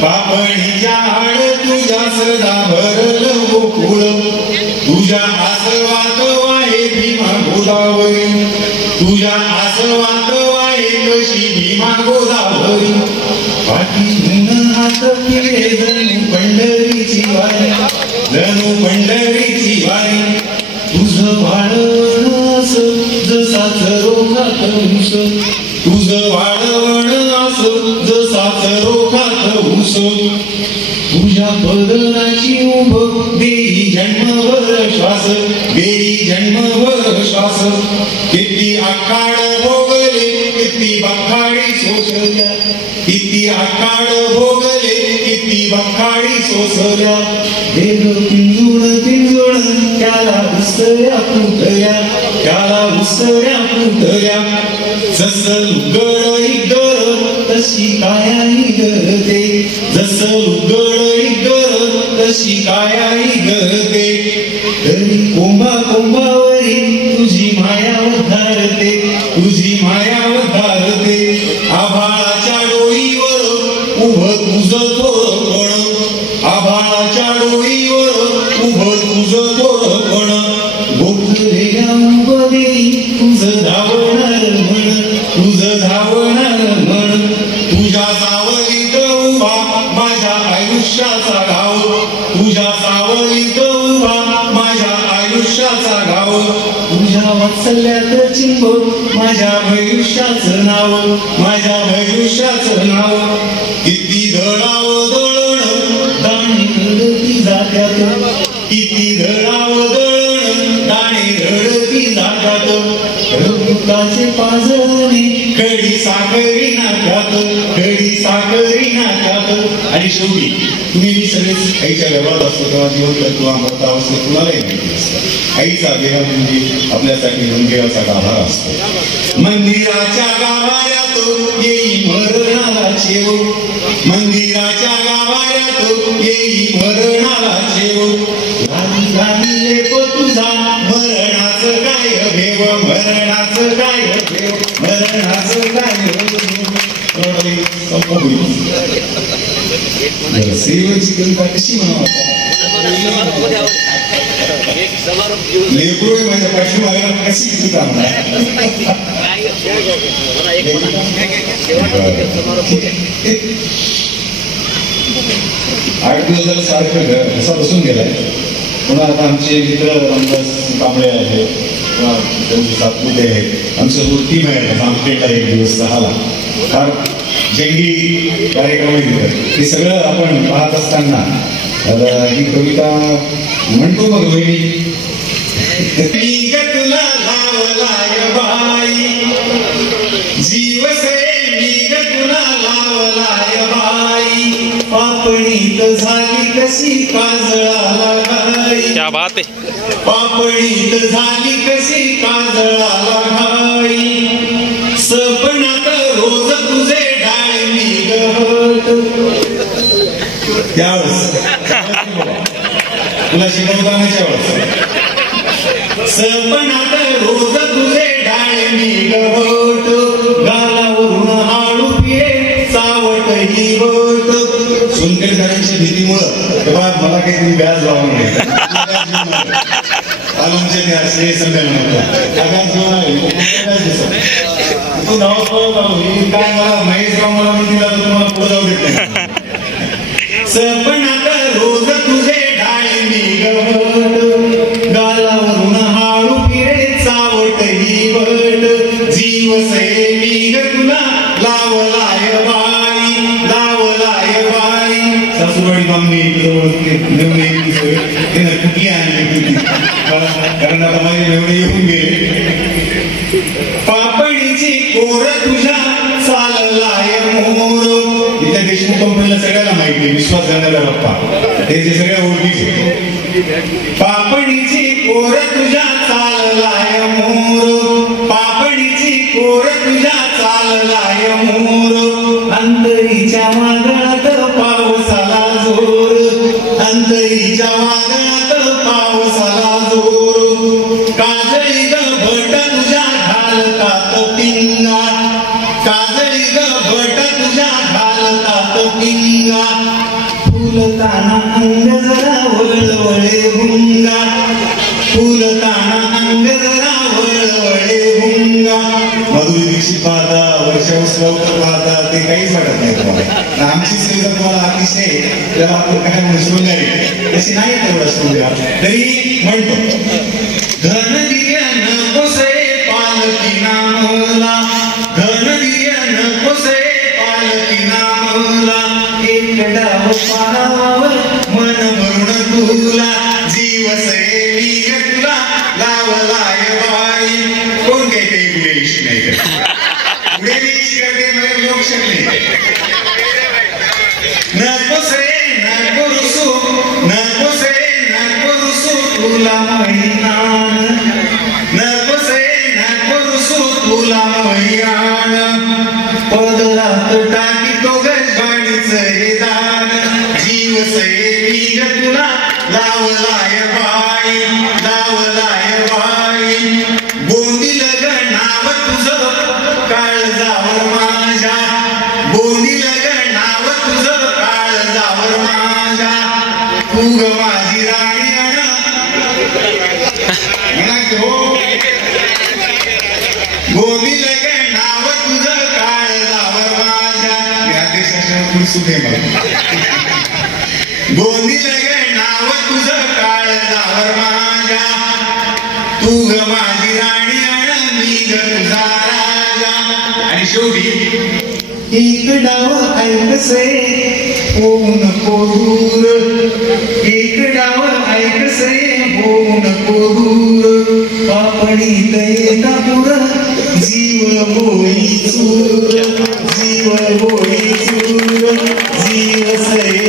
पापणीच्या आड तुझ्या सदा भरलं गोकुळ तुझ्या आसवात वाहे भीमा गोदावरी तुझ्या आसवात वाहे कशी भीमा गोदावरी पाठीहून हात फिरे जणू पंढरीची वारी जणू पंढरीची वारी तुझं वाळवण असं जसाच रोखात ऊस तुझं वाळवण असं जसाच रोखात ऊस तुझ्या बदनाची उभ देई जन्मभर श्वास देई जन्मभर श्वास किती आखाड भोगले किती बखाडी सोसल्या किती आखाड भोगले किती बखाडी सोसल्या देव पिंजून पिंजून त्याला उसऱ्या पुतळ्या जसं लुगड इगर तशी कायाही गरते जसं लुगड इगर तशी कायाही गरते तरी कोंबा कोंबावरी तुझी माया धारते तुझी माया धारते आभाळाच्या डोईवर उभं तुझं थोरपण आभाळाच्या डोईवर उभं तुझं थोरपण गोखलेल्या उभदेई तुझं धावणार म्हण तुझं धावणार म्हण तुझ्या सावलीत उभा माझ्या आयुष्याचा गाव तुझ्या सावलीत उभा माझ्या आयुष्याचा गाव तुझ्या वात्सल्यात चिंब माझ्या भविष्याचं नाव माझ्या भविष्याचं नाव किती धडाव दळण दाणी रडती जात्यात किती धडाव दळण दाणी रडती जातात रघुताचे पाजणे कडी साखरी नाकात कडी साखरी नाकात आणि शेवटी तुम्ही सगळेच आईच्या व्यवहारात असतो तेव्हा जीवन किंवा अमृता असतो कुणालाही माहिती असतं आईचा देह म्हणजे आपल्यासाठी मंदिराचा गाभारा असतो मंदिराच्या गाभाऱ्यात येई मरणाला शेव मंदिराच्या गाभाऱ्यात येई मरणाला शेव लाली लाली लेप तुझा मरणाचं काय भेव मरणाचं काय भेव मरणाचं काय सेवेची कविता कशी म्हणावं लेकरू माझ्या पाठीमागे कशी कविता आठ दिवस झालं सारखं असा बसून गेलाय पुन्हा आता आमचे मित्र रामदास कांबळे आहे किंवा त्यांचे सातपुते आहेत आमचं टीम आहे आमटेला एक दिवस राहिला फार जंगी कार्यक्रम आहे हे सगळं आपण पाहत असताना ही कविता म्हणतो मग वहिनी तुला लावलाय बाई जीव से मी तुला लावलाय बाई पापणीत झाली कशी काजळाला घाई क्या बात आहे पापणीत झाली कशी काजळाला घाई सपनात रोज तुझे डाळे मी गहत त्यावेळेस तुला शिकवतानाच्या वेळेस सपनात रोज तुझे डाळे मी गहत गालावरून हाळू पिये सावट ही वट सोनकेडकरांच्या भीतीमुळं तेव्हा मला काही तुम्ही व्याज लावून नाही आलमचे असे संध्याकाळ तू नाव काय मला महेशराव मला मी दिला तर तुम्हाला पुढे जाऊ देत नाही सपनात रोज तुझे डाळे मी गहत गालावरून हाळू पिरे चावट ही वट जीव से मी तुला लावलाय बाई सासूबाई मागणी कुठली आणली कारण आता माझे एवढे येऊन गेले पापडीची कोर तुझ्या चाललाय मोर इथे देशमुख कंपनीला सगळ्याला माहिती विश्वास करणारा बाप्पा त्याचे सगळ्या ओळखीचे पापडीची कोर तुझ्या चाललाय मोर पापडीची कोर तुझ्या चाललाय मोर अंतरीच्या वादळात पावसाला जोर अंतरीच्या वादळात पावसाला जोर काजळी ग भट तुझ्या घालतात पिंगा काजळी ग भट तुझ्या फुलताना अंग जरा वळवळे भुंगा फुलताना अंग जरा वळवळे भुंगा. माधुरी दीक्षित पाहता वर्षा उसगावकर पाहता ते काहीच वाटत नाही तुम्हाला. आमची स्त्री जर तुम्हाला अतिशय त्याला आपण काय म्हणून शृंगारी तशी नाही तेवढा शृंगार तरी म्हणतो. धन दियन कोसे पालकी नामला धन दियन कोसे पालकी नामला एक डाव पारावर मन भरून तुला जीव सैली तुला लावलाय बाई. कोण काही काही गुडे इशी नाही करत गुडे इशी करते मग लोक शकले नकोसे नकोसू नकोसे नकोसू तुला महिनान नकोसे नकोसू तुला महियान पदरात टाकी तो गजवाडीच हे दान जीव सैली तुला लावलाय बाई लावलाय बाई. बोंदील ग नाव तुझं काळजावर माझ्या बोंदील ग नाव तुझं काळजावर माझ्या तू ग माझी राणी अण बोंदील ग नाव तुझं काळजावर माझ्या. या देशाच्या सुखे मला बोंदील ग नाव तुझं काळजावर माझ्या तू ग माझी राणी अण मी ग तुझा राजा. आणि शेवटी एक डाव ऐकसे होऊ नको दूर एक डाव ऐकसे होऊ नको दूर पापणीत येता पुर जीव होई चूर जीव होई चूर जीव सै